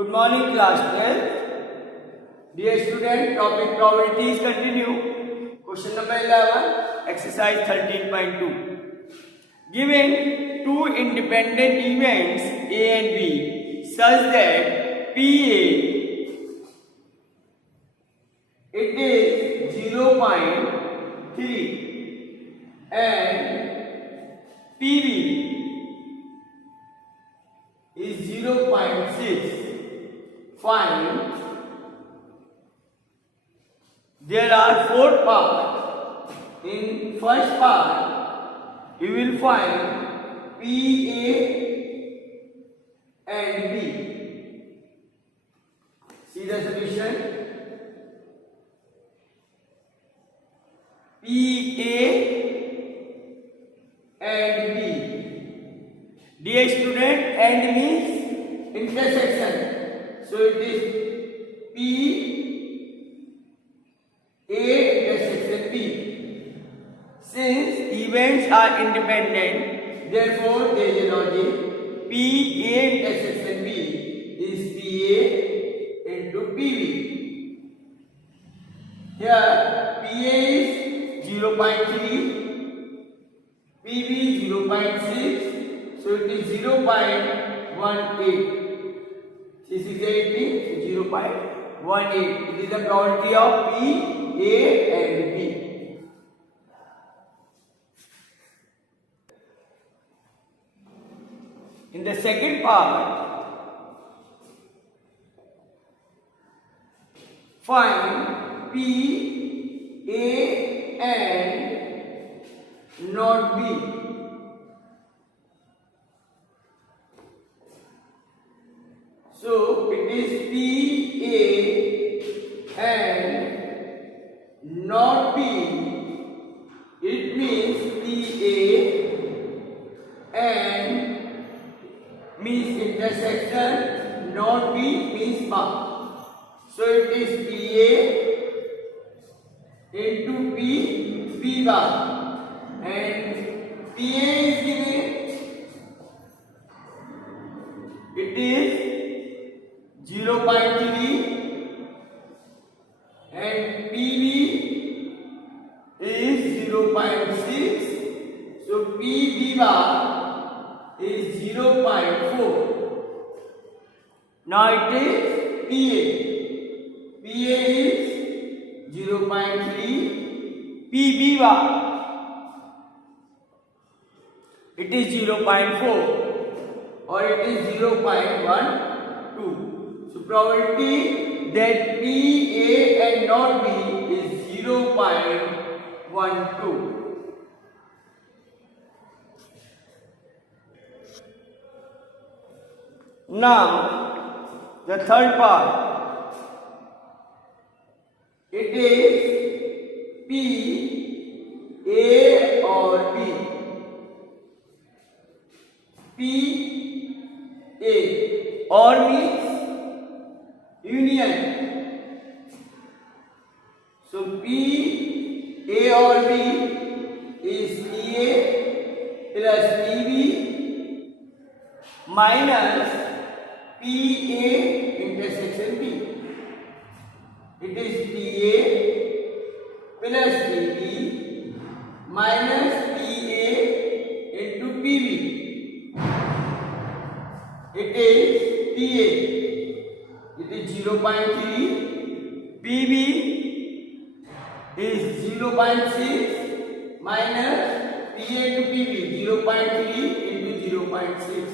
Good morning, class 12. Dear student, topic probabilities continue. Question number 11, exercise 13.2. Given two independent events A and B such that PA it is 0.3 and PB is 0.6. Find. There are 4 parts. In first part, you will find PA and B. See the solution. PA and B. Dear student, and means intersection. So it is P A intersection B. Since events are independent, therefore there is a logic P A intersection B is PA into PB. Here PA is 0.3, PB 0.6, so it is 0.18. 6 is 18, 0.18. It is the probability of P, A and B. In the second part, find P, A and not B. So it is PA and not B. It means PA and means intersection, not B means bar. So it is PA into P, B bar, and PA is given. It is 0.3 and PB is 0.6. So PB bar is 0.4. Now it is PA. PA is 0.3. PB bar it is 0.4 or it is 0.12. So probability that PA and not B is 0.12. Now the third part, it is P, A or B. P, A or means union. So P, A or B is PA plus PB minus PA intersection B. It is PA plus PB minus PA into PB. It is PA. It is 0.3. PB is 0.6 minus PA to PB 0.3 into 0.6.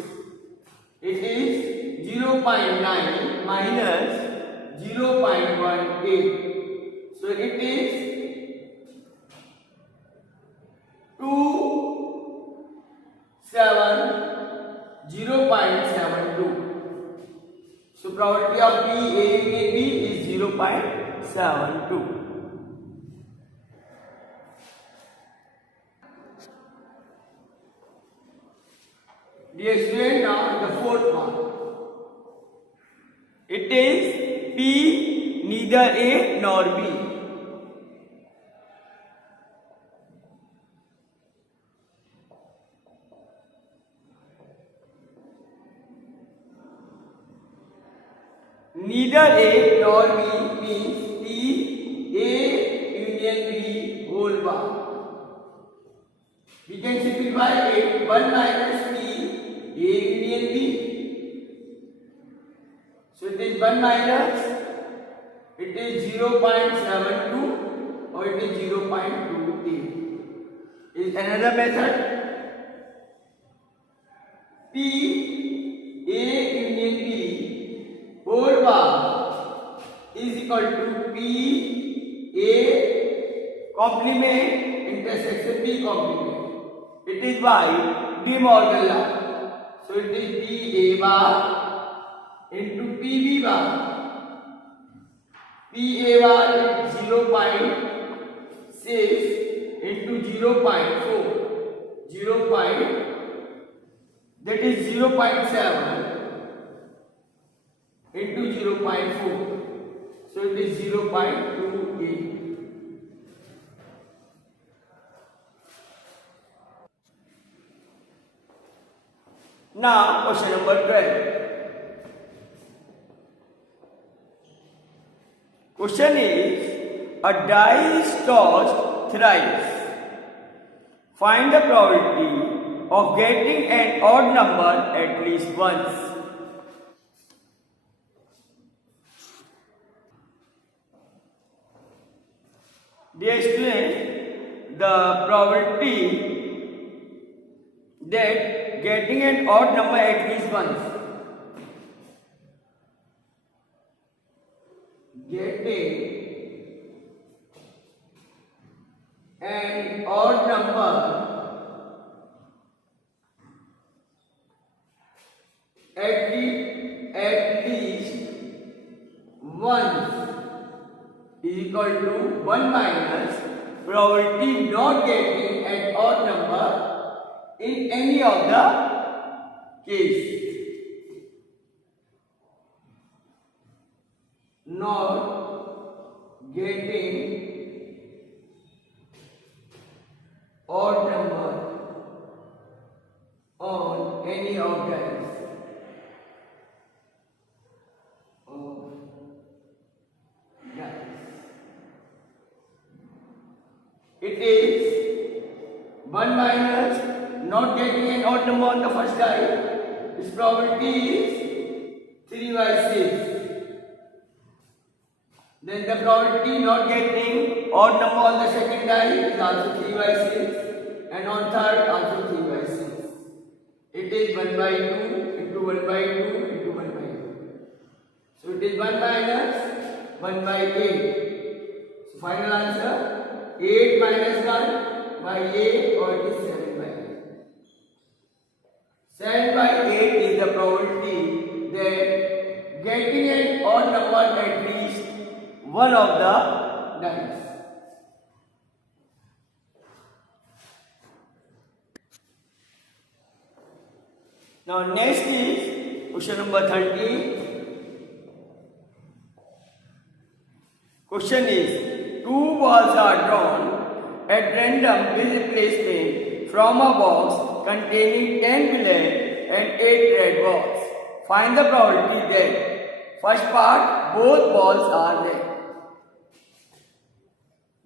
It is 0.9 minus 0.18. So it is 0.72. So probability of P, A and B is 0.72. Dear student, now the fourth one. It is P neither A nor B. neither A nor B means P A union B whole bar. We can simplify it 1 minus P A union B. So it is 1 minus, it is 0.72 or it is 0.28. Is another method. P A union B whole bar is equal to P A complement intersection B complement. It is by De Morgan law. So it is P A bar into P B bar. P A bar is 0.6 into 0.4. That is 0.7 into 0.4. So it is 0.28. Now question number 12. Question is, a die is tossed thrice. Find the probability of getting an odd number at least once. Dear student, the probability that getting an odd number at least once. Getting an odd number at least once is equal to 1 minus probability not getting an odd number in any of the case. Not getting odd number on any of them. It is 1 minus not getting an odd number on the first die. Its probability is 3 by 6. Then the probability not getting odd number on the second die is also 3 by 6, and on third also 3 by 6. It is 1 by 2 into 1 by 2 into 1 by 2. So it is 1 minus 1 by 8. So final answer 8 minus 1 by 8, or it is 7 by 8. 7 by 8 is the probability that getting an odd number at least one of the dice. Now next is question number 13. Question is, two balls are drawn at random with replacement from a box containing 10 black and 8 red balls. Find the probability that first part both balls are red.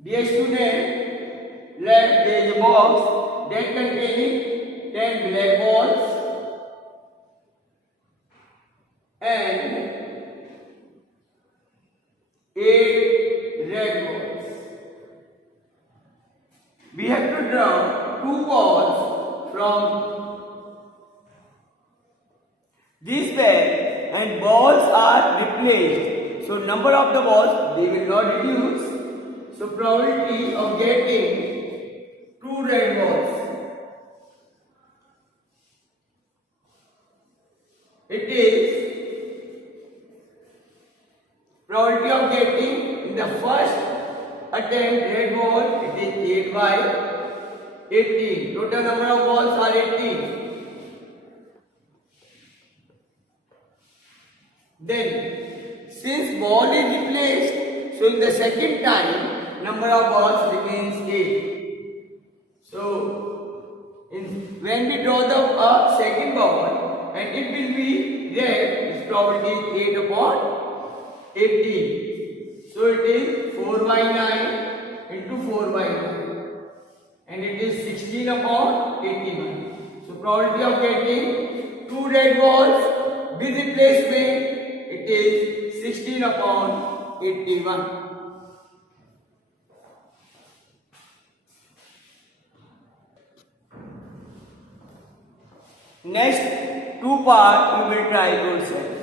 Dear student, let there is a box that containing 10 black balls and 8 red balls. We have to draw two balls from this bag and balls are replaced. So number of the balls they will not reduce. So probability of getting two red balls, it is probability of getting in the first attempt red ball, it is 8 by 18. Total number of balls are 18. Then since ball is replaced, so in the second time number of balls remains 8. So when we draw the second ball and it will be red, its probability is 8 upon 18. So it is 4 by 9 into 4 by 9. And it is 16 upon 81. So probability of getting 2 red balls with replacement, it is 16 upon 81. Next two part you will try yourself.